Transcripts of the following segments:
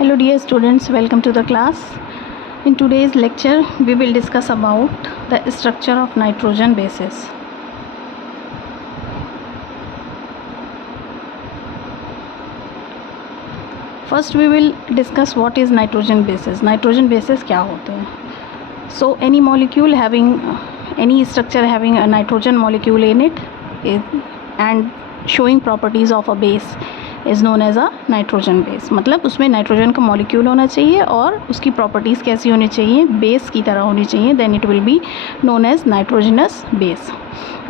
Hello dear students, welcome to the class. In today's lecture we will discuss about the structure of nitrogen bases. First we will discuss what is nitrogen bases. Nitrogen bases क्या होते हैं? So any molecule having any structure having a nitrogen molecule in it and showing properties of a base is known as a nitrogen base. मतलब उसमें nitrogen का molecule होना चाहिए और उसकी प्रॉपर्टीज़ कैसी होनी चाहिए, बेस की तरह होनी चाहिए, then it will be known as nitrogenous base.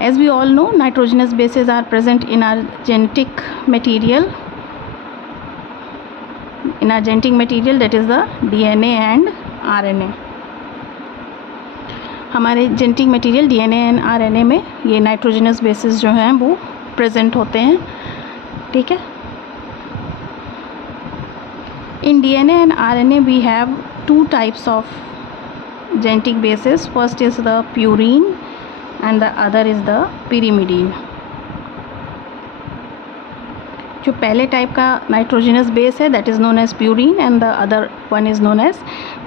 As we all know, nitrogenous bases are present in our genetic material that is the DNA and RNA. हमारे genetic material DNA and RNA में ये nitrogenous bases जो हैं वो present होते हैं. ठीक है. In DNA and RNA we have two types of genetic bases. First is the purine and the other is the pyrimidine. जो पहले टाइप का नाइट्रोजनस बेस है that is known as purine and the other one is known as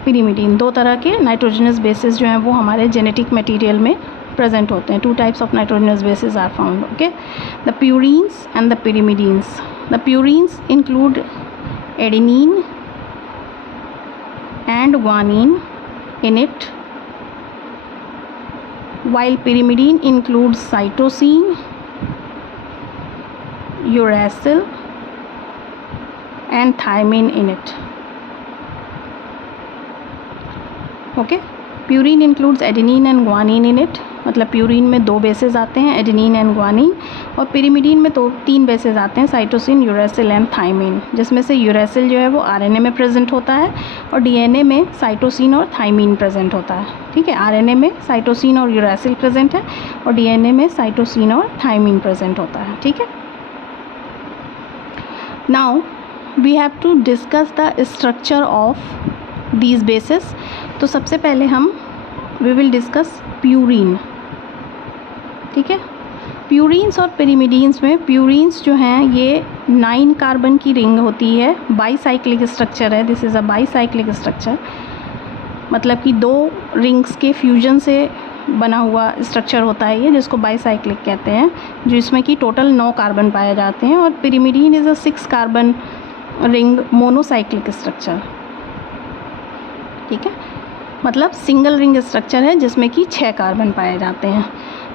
pyrimidine. दो तरह के nitrogenous bases जो हैं वो हमारे जेनेटिक मटेरियल में प्रेजेंट होते हैं. Two types of nitrogenous bases are found. Okay, the purines and the pyrimidines. The purines include adenine and guanine in it, while pyrimidine includes cytosine, uracil and thymine in it. Okay, purine includes adenine and guanine in it. मतलब purine में दो bases आते हैं, adenine and guanine, और pyrimidine में तो तीन bases आते हैं, साइटोसिन, यूरेसिल एंड थाइमिन, जिसमें से यूरेसिल जो है वो RNA में प्रेजेंट होता है और DNA में साइटोसिन और थाइमिन प्रेजेंट होता है. ठीक है, RNA में साइटोसिन और यूरेसिल प्रेजेंट है और DNA में साइटोसिन और थाइमिन प्रेजेंट होता है. ठीक है. Now we have to discuss the structure of these bases. तो सबसे पहले वी विल डिस्कस प्यूरिन. ठीक है. प्यूरिन्स और pyrimidines में प्यूरिन्स जो हैं ये 9 कार्बन की रिंग होती है, बाईसाइक्लिक स्ट्रक्चर है. This is a bicyclic structure. मतलब कि दो रिंग्स के फ्यूजन से बना हुआ स्ट्रक्चर होता है ये, जिसको बाईसाइक्लिक कहते हैं, जिसमें कि टोटल 9 कार्बन पाए जाते हैं. और pyrimidine is a 6 carbon ring monocyclic structure. ठीक है. मतलब सिंगल रिंग स्ट्रक्चर है जिसमें कि 6 कार्बन पाए जाते हैं.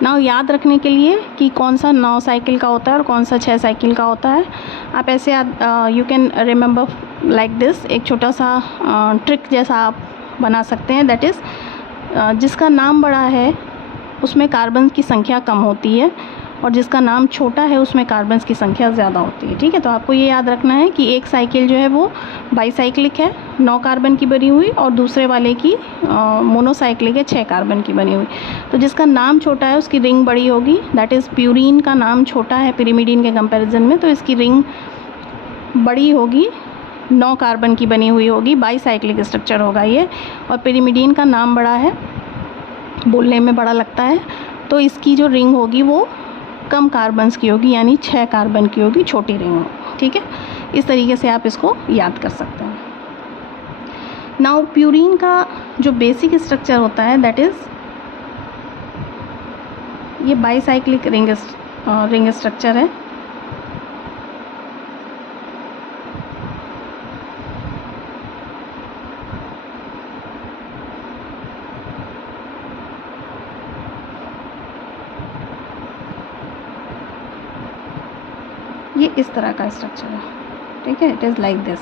नाउ याद रखने के लिए कि कौन सा 9 साइकिल का होता है और कौन सा 6 साइकिल का होता है, आप ऐसे you can remember like this. एक छोटा सा ट्रिक जैसा आप बना सकते हैं. दैट इज़ जिसका नाम बड़ा है उसमें कार्बन की संख्या कम होती है और जिसका नाम छोटा है उसमें कार्बन की संख्या ज़्यादा होती है. ठीक है. तो आपको ये याद रखना है कि एक साइकिल जो है वो बाईसाइक्लिक है, 9 कार्बन की बनी हुई, और दूसरे वाले की मोनोसाइक्लिक है, 6 कार्बन की बनी हुई. तो जिसका नाम छोटा है उसकी रिंग बड़ी होगी. दैट इज़ प्यूरिन का नाम छोटा है pyrimidine के कंपैरिजन में, तो इसकी रिंग बड़ी होगी, 9 कार्बन की बनी हुई होगी, बाईसाइक्लिक स्ट्रक्चर होगा ये. और pyrimidine का नाम बड़ा है, बोलने में बड़ा लगता है, तो इसकी जो रिंग होगी वो कम कार्बन्स की होगी, यानी 6 कार्बन की होगी, छोटी रिंग होगी. ठीक है. इस तरीके से आप इसको याद कर सकते हैं. नाउ प्यूरिन का जो बेसिक स्ट्रक्चर होता है दैट इज़ ये बाईसाइक्लिक रिंग स्ट्रक्चर है. ये इस तरह का स्ट्रक्चर है. ठीक है. It is like this.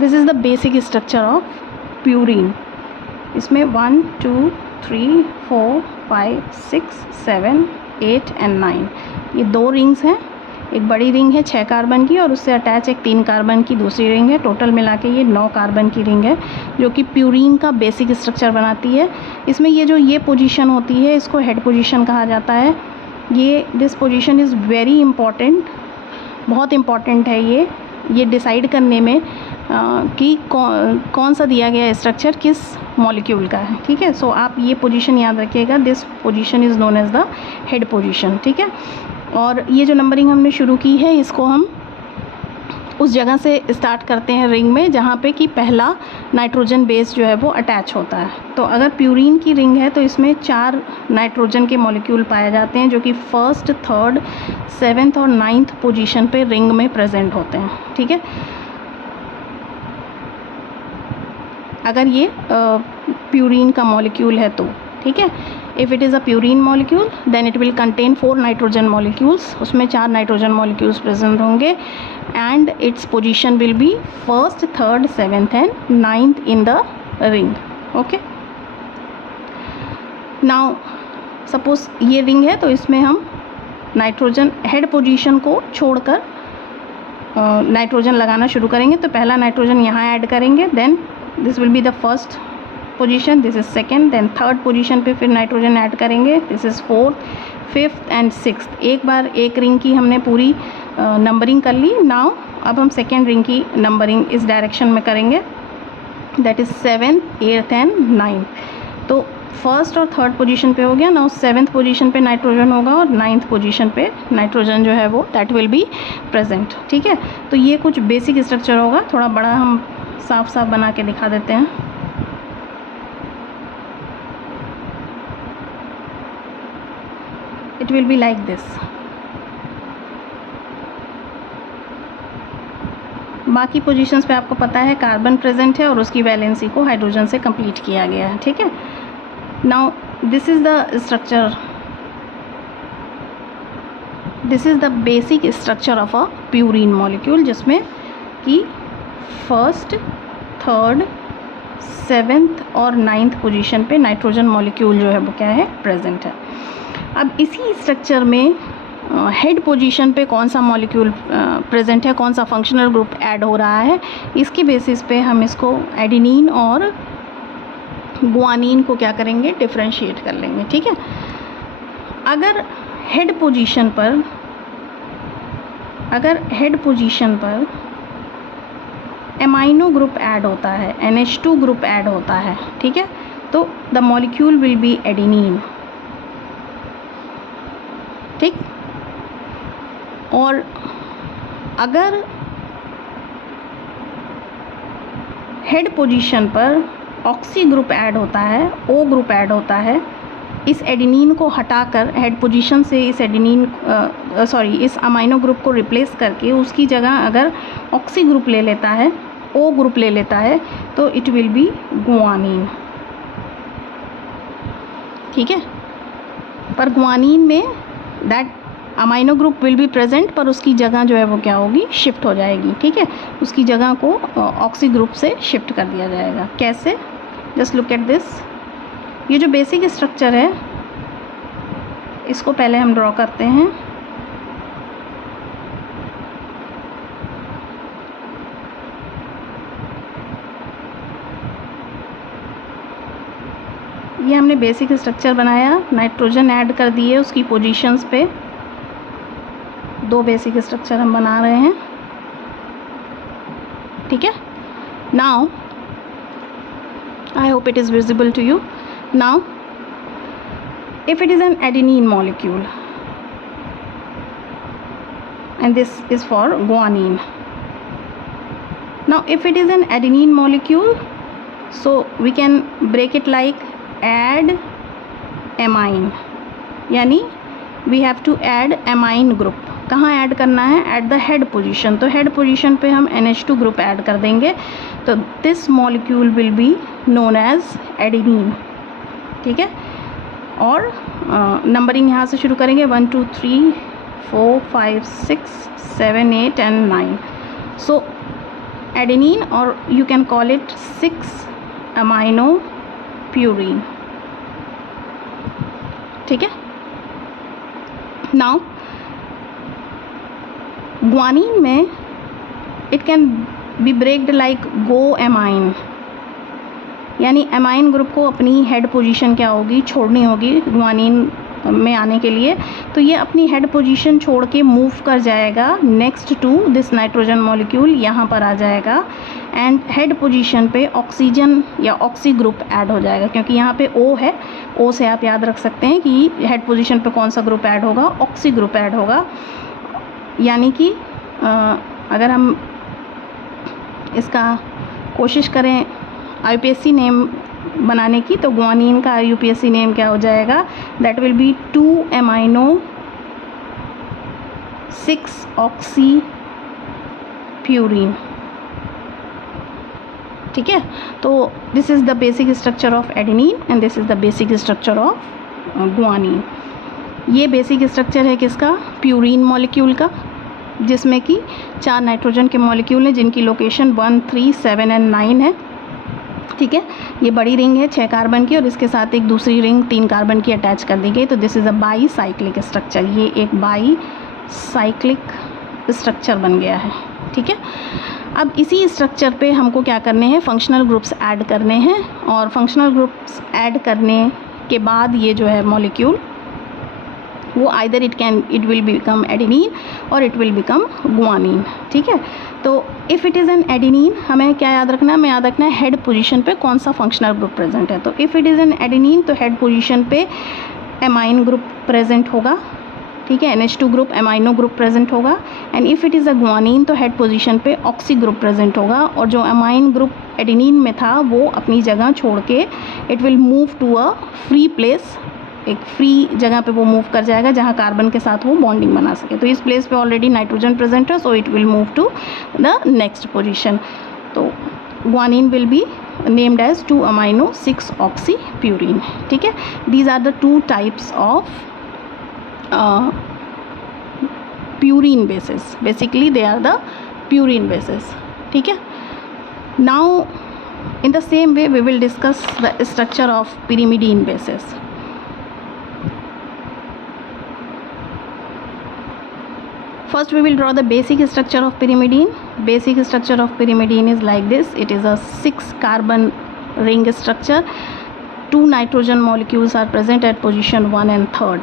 This is the basic structure of purine. इसमें 1 2 3 4 5 6 7 8 एंड 9 ये 2 रिंग्स हैं. एक बड़ी रिंग है 6 कार्बन की और उससे अटैच एक 3 कार्बन की दूसरी रिंग है. टोटल मिला के ये 9 कार्बन की रिंग है जो कि प्यूरिन का बेसिक स्ट्रक्चर बनाती है. इसमें ये पोजीशन होती है इसको हेड पोजीशन कहा जाता है. This position is very important, बहुत इम्पॉर्टेंट है ये डिसाइड करने में कि कौन सा दिया गया स्ट्रक्चर किस मॉलिक्यूल का है, ठीक है। सो आप ये पोजीशन याद रखिएगा, this position is known as the head position, ठीक है। और ये जो नंबरिंग हमने शुरू की है इसको हम उस जगह से स्टार्ट करते हैं रिंग में जहाँ पे कि पहला नाइट्रोजन बेस जो है वो अटैच होता है। तो अगर प्यूरीन की रिंग है तो इसमें 4 नाइट्रोजन के मॉलिक्यूल पाए जाते हैं जो कि फर्स्ट, थर्ड, 7th और 9th पोजीशन पे रिंग में प्रेजेंट होते हैं, ठीक है। अगर ये प्यूरीन का मॉलिक्यूल है तो, ठीक है। If it is a purine molecule then it will contain 4 nitrogen molecules, उसमें 4 नाइट्रोजन मॉलिक्यूल्स प्रेजेंट होंगे and its position will be 1st, 3rd, 7th and 9th in the ring, okay। now suppose ये ring है तो इसमें हम nitrogen head position को छोड़कर nitrogen लगाना शुरू करेंगे। तो पहला नाइट्रोजन यहाँ ऐड करेंगे, then this will be the first position, this is second, then third position पे फिर नाइट्रोजन ऐड करेंगे, this is 4th, 5th and 6th। एक बार एक रिंग की हमने पूरी नंबरिंग कर ली। नाउ अब हम सेकेंड रिंग की नंबरिंग इस डायरेक्शन में करेंगे, that is 7th, 8th and 9th। तो फर्स्ट और थर्ड पोजीशन पे हो गया। नाउ 7th पोजीशन पे नाइट्रोजन होगा और 9th पोजीशन पे नाइट्रोजन जो है वो दैट विल बी प्रेजेंट, ठीक है। तो ये कुछ बेसिक स्ट्रक्चर होगा, थोड़ा बड़ा हम साफ साफ बना के दिखा देते हैं। It will be like this. बाकी पोजीशंस पे आपको पता है कार्बन प्रेजेंट है और उसकी वैलेंसी को हाइड्रोजन से कंप्लीट किया गया है, ठीक है। Now this is the structure, this is the basic structure of a purine molecule, जिसमें कि फर्स्ट, थर्ड, 7th और 9th पोजीशन पे नाइट्रोजन मॉलिक्यूल जो है वो क्या है, प्रेजेंट है। अब इसी स्ट्रक्चर में हेड पोजीशन पे कौन सा मॉलिक्यूल प्रेजेंट है, कौन सा फंक्शनल ग्रुप ऐड हो रहा है, इसके बेसिस पे हम इसको एडेनिन और गुआनिन को क्या करेंगे, डिफरेंशिएट कर लेंगे, ठीक है। अगर हेड पोजीशन पर एमाइनो ग्रुप ऐड होता है, NH2 ग्रुप ऐड होता है, ठीक है, तो the molecule will B adenine, ठीक। और अगर हेड पोजीशन पर ऑक्सी ग्रुप ऐड होता है, O ग्रुप ऐड होता है, इस एडेनिन को हटाकर हेड पोजीशन से इस इस अमाइनो ग्रुप को रिप्लेस करके उसकी जगह अगर ऑक्सी ग्रुप ले लेता है, O ग्रुप ले लेता है, तो इट विल बी गुआनिन, ठीक है। पर गुआनिन में that amino group will be present, पर उसकी जगह जो है वो क्या होगी, शिफ्ट हो जाएगी, ठीक है। उसकी जगह को ऑक्सी ग्रुप से शिफ्ट कर दिया जाएगा। कैसे, जस्ट लुक एट दिस। ये जो बेसिक स्ट्रक्चर है इसको पहले हम ड्रॉ करते हैं। ये हमने बेसिक स्ट्रक्चर बनाया, नाइट्रोजन ऐड कर दिए उसकी पोजीशंस पे। 2 बेसिक स्ट्रक्चर हम बना रहे हैं, ठीक है। Now I hope it is visible to you. Now if it is an adenine molecule and this is for guanine. Now if it is an adenine molecule, so we can break it like add amine, यानी we have to add amine group। कहाँ add करना है, at the head position. तो head position पे हम NH2 group add कर देंगे, तो this molecule will be known as adenine, ठीक है। और नंबरिंग यहाँ से शुरू करेंगे, 1 2 3 4 5 6 7 8 एंड 9। सो एडेनिन, और you can call it 6 amino purine, ठीक है। नाउ गुआनिन में it can be breaked like go amine, यानी एमाइन ग्रुप को अपनी हेड पोजीशन क्या होगी, छोड़नी होगी। गुआनिन में आने के लिए, तो ये अपनी हेड पोजीशन छोड़ के मूव कर जाएगा next to this nitrogen molecule, यहाँ पर आ जाएगा एंड हेड पोजीशन पे ऑक्सीजन या ऑक्सी ग्रुप ऐड हो जाएगा, क्योंकि यहाँ पे O है, O से आप याद रख सकते हैं कि हेड पोजीशन पे कौन सा ग्रुप ऐड होगा, ऑक्सी ग्रुप ऐड होगा। यानी कि अगर हम इसका कोशिश करें IUPAC नेम बनाने की, तो गुआनिन का IUPAC नेम क्या हो जाएगा, दैट विल बी 2-amino-6-oxypurine। ठीक है, तो this is the basic structure of adenine and this is the basic structure of guanine. ये बेसिक स्ट्रक्चर है किसका, प्यूरिन मॉलिक्यूल का, जिसमें कि 4 नाइट्रोजन के मॉलिक्यूल हैं जिनकी लोकेशन 1, 3, 7 एंड 9 है। ठीक है, ये बड़ी रिंग है 6 कार्बन की और इसके साथ एक दूसरी रिंग 3 कार्बन की अटैच कर दी गई, तो this is a by cyclic structure. ये एक बाई साइक्लिक स्ट्रक्चर बन गया है। ठीक है, अब इसी स्ट्रक्चर पे हमको क्या करने हैं, फंक्शनल ग्रुप्स ऐड करने हैं, और फंक्शनल ग्रुप्स ऐड करने के बाद ये जो है मॉलिक्यूल वो either it will become adenine और इट विल बिकम गुआनिन। ठीक है, तो if it is an adenine, हमें क्या याद रखना है, हमें याद रखना है हेड पोजीशन पे कौन सा फंक्शनल ग्रुप प्रेजेंट है। तो if it is an adenine तो हेड पोजीशन पे एमाइन ग्रुप प्रेजेंट होगा। ठीक है, NH2 group amino group present होगा। And if it is a guanine तो हेड पोजीशन पे ऑक्सी ग्रुप प्रेजेंट होगा, और जो एमाइन ग्रुप एडेनिन में था वो अपनी जगह छोड़ के it will move to a free place, एक फ्री जगह पे वो मूव कर जाएगा जहाँ कार्बन के साथ वो बॉन्डिंग बना सके। तो इस प्लेस पे ऑलरेडी नाइट्रोजन प्रेजेंट है, so it will move to the next position. तो guanine will be named as 2-amino-6-oxypurine। ठीक है, these are the 2 types of purine bases, basically they are the purine bases। ठीक है, now in the same way we will discuss the structure of pyrimidine bases। First we will draw the basic structure of pyrimidine। Basic structure of pyrimidine is like this, it is a 6 carbon ring structure, 2 nitrogen molecules are present at position 1 and 3rd।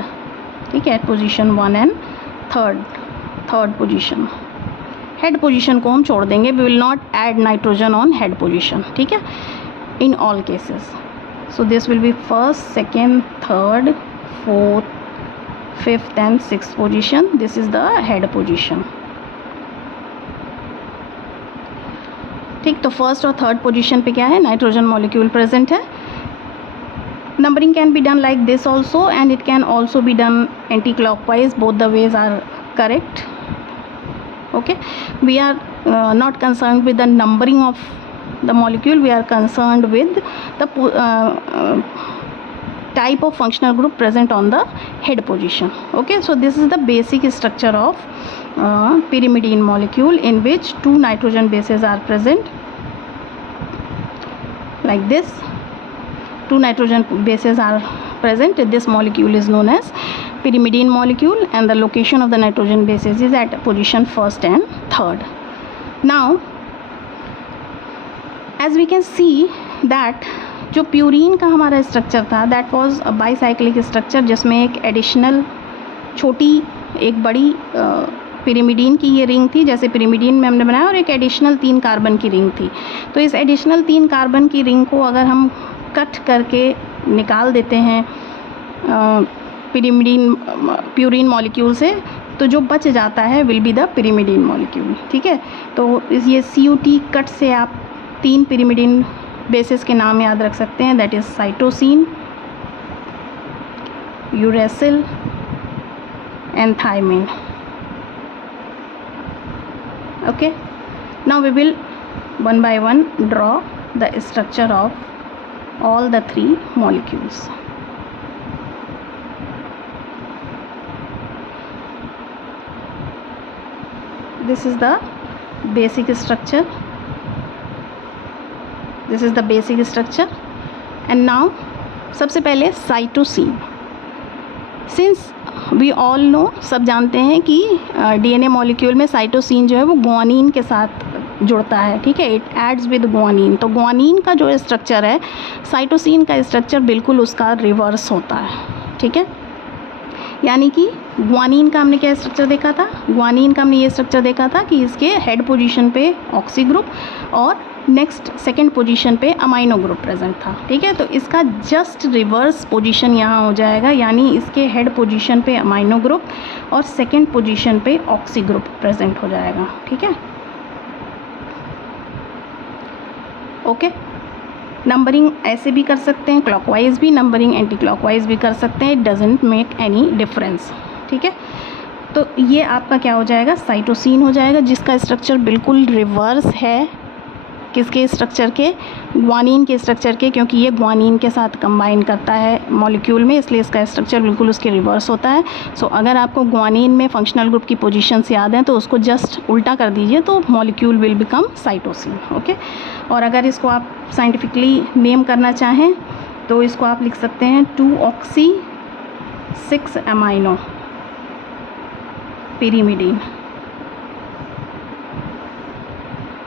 ठीक है, at position 1 and 3rd position. Head position को हम छोड़ देंगे, we will not add nitrogen on head position. ठीक है, in all cases. So this will be 1st, 2nd, 3rd, 4th, 5th and 6th position. This is the head position. ठीक, तो 1st और 3rd position पे क्या है, nitrogen molecule present है। Numbering can be done like this also, and it can also be done anti-clockwise, both the ways are correct। Okay, we are not concerned with the numbering of the molecule, we are concerned with the type of functional group present on the head position। Okay, so this is the basic structure of pyrimidine molecule, in which 2 nitrogen bases are present like this। 2 nitrogen bases are present, this molecule is known as pyrimidine molecule, and the location of the nitrogen bases is at position 1st and 3rd। Now as we can see that जो purine का हमारा structure था, that was a bicyclic structure, जिसमें एक additional छोटी एक बड़ी pyrimidine की ये रिंग थी, जैसे पिरिमिडीन में हमने बनाया, और एक एडिशनल 3 कार्बन की रिंग थी। तो इस एडिशनल 3 कार्बन की रिंग को अगर हम कट करके निकाल देते हैं प्यूरिन मॉलिक्यूल से, तो जो बच जाता है will be the pyrimidine molecule. ठीक है, तो ये CUT कट से आप 3 पिरिमिडीन बेसिस के नाम याद रख सकते हैं, that is cytosine, uracil and thymine. Okay, now we will one by one draw the structure of all the 3 molecules। This is the basic structure, this is the basic structure। and now सबसे पहले cytosine. Since we all know, सब जानते हैं कि DNA molecule में cytosine जो है वो गुआनिन के साथ जुड़ता है। ठीक है, इट एड्स विद गुआनिन। तो गुआनिन का जो स्ट्रक्चर है, साइटोसिन का स्ट्रक्चर बिल्कुल उसका रिवर्स होता है। ठीक है, यानी कि ग्वानीन का हमने क्या स्ट्रक्चर देखा था, ग्वानीन का हमने ये स्ट्रक्चर देखा था कि इसके हेड पोजीशन पे ऑक्सी ग्रुप और नेक्स्ट सेकंड पोजीशन पे अमाइनो ग्रुप प्रेजेंट था। ठीक है, तो इसका जस्ट रिवर्स पोजीशन यहाँ हो जाएगा, यानी इसके हेड पोजीशन पे अमाइनो ग्रुप और सेकंड पोजीशन पे ऑक्सी ग्रुप प्रेजेंट हो जाएगा। ठीक है, ओके। नंबरिंग ऐसे भी कर सकते हैं, क्लॉकवाइज भी, नंबरिंग एंटी क्लॉकवाइज भी कर सकते हैं, it doesn't make any difference. ठीक है, तो ये आपका क्या हो जाएगा, साइटोसिन हो जाएगा, जिसका स्ट्रक्चर बिल्कुल रिवर्स है किसके स्ट्रक्चर के, ग्वानीन के स्ट्रक्चर के, क्योंकि ये ग्वानीन के साथ कंबाइन करता है मॉलिक्यूल में, इसलिए इसका स्ट्रक्चर बिल्कुल उसके रिवर्स होता है। सो अगर आपको ग्वानीन में फंक्शनल ग्रुप की पोजीशंस याद हैं तो उसको जस्ट उल्टा कर दीजिए तो molecule will become cytosine. Okay, और अगर इसको आप साइंटिफिकली नेम करना चाहें तो इसको आप लिख सकते हैं 2-ऑक्सी 6-अमाइनो पिरिमिडीन।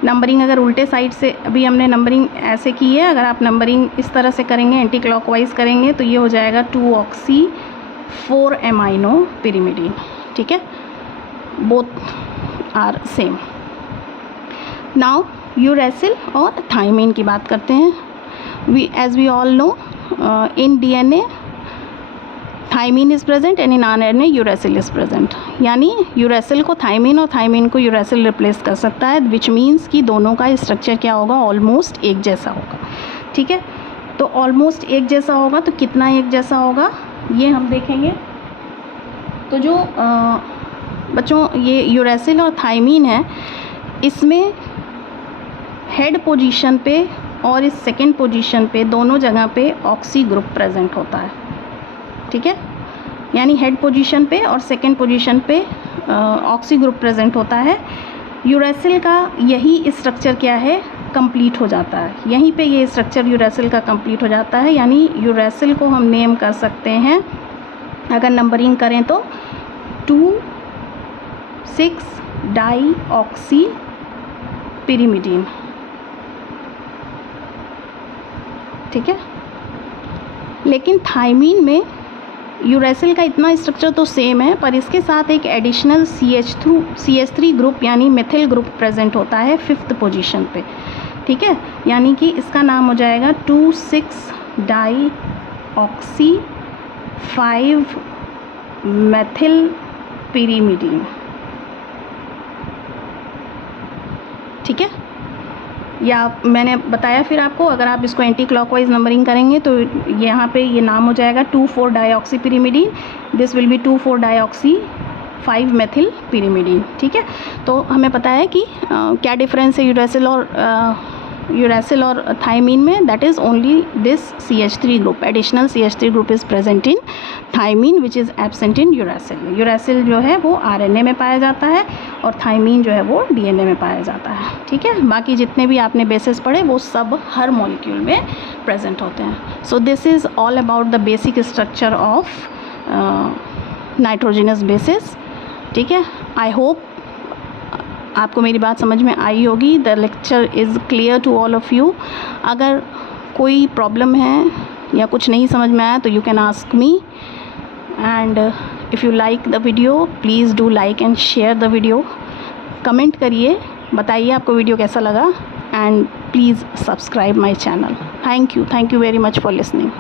नंबरिंग अगर उल्टे साइड से, अभी हमने नंबरिंग ऐसे की है, अगर आप नंबरिंग इस तरह से करेंगे, एंटी क्लॉकवाइज करेंगे तो ये हो जाएगा 2-ऑक्सी 4-अमाइनो पिरिमिडीन। ठीक है, both are same. Now uracil और थायमीन की बात करते हैं। As we all know, in DNA thymine is present and in RNA uracil is present, यानी यूरेसिल को थायमीन और थायमीन को यूरेसिल रिप्लेस कर सकता है, विच मीन्स कि दोनों का स्ट्रक्चर क्या होगा, ऑलमोस्ट एक जैसा होगा। ठीक है, तो ऑलमोस्ट एक जैसा होगा तो कितना एक जैसा होगा ये हम देखेंगे। तो जो बच्चों ये यूरेसिल और थायमीन है, इसमें हेड पोजीशन पे और इस सेकेंड पोजीशन पे दोनों जगह पे ऑक्सी ग्रुप प्रेजेंट होता है। ठीक है, यानी हेड पोजीशन पे और सेकेंड पोजीशन पे ऑक्सी ग्रुप प्रेजेंट होता है। यूरेसिल का यही स्ट्रक्चर क्या है, कंप्लीट हो जाता है, यहीं पे ये स्ट्रक्चर यूरेसिल का कंप्लीट हो जाता है, यानी यूरेसिल को हम नेम कर सकते हैं, अगर नंबरिंग करें तो 2,6-डाईऑक्सी पिरिमिडीन। ठीक है, लेकिन थायमीन में यूरेसिल का इतना स्ट्रक्चर तो सेम है, पर इसके साथ एक एडिशनल CH3 ग्रुप यानी मेथिल ग्रुप प्रेजेंट होता है 5th पोजीशन पे। ठीक है, यानी कि इसका नाम हो जाएगा 2,6-डाईऑक्सी 5-मेथिल पिरिमिडीन। ठीक है, या मैंने बताया फिर आपको, अगर आप इसको एंटी क्लॉकवाइज नंबरिंग करेंगे तो यहाँ पे ये नाम हो जाएगा two four dioxy pyrimidine, this will be two four dioxy five methyl pyrimidine. ठीक है, तो हमें पता है कि क्या डिफरेंस है यूरेसिल और थायमीन में, that is only this CH3 group, additional CH3 group is present in thymine which is absent in uracil. Uracil जो है वो RNA में पाया जाता है और थायमीन जो है वो DNA में पाया जाता है। ठीक है, बाकी जितने भी आपने बेसिस पढ़े वो सब हर मॉलिक्यूल में प्रेजेंट होते हैं। So this is all about the basic structure of nitrogenous bases. ठीक है, आई होप आपको मेरी बात समझ में आई होगी। The lecture is clear to all of you. अगर कोई प्रॉब्लम है या कुछ नहीं समझ में आया तो you can ask me, and if you like the video please do like and share the video. Comment करिए, बताइए आपको वीडियो कैसा लगा, and please subscribe my channel. Thank you very much for listening.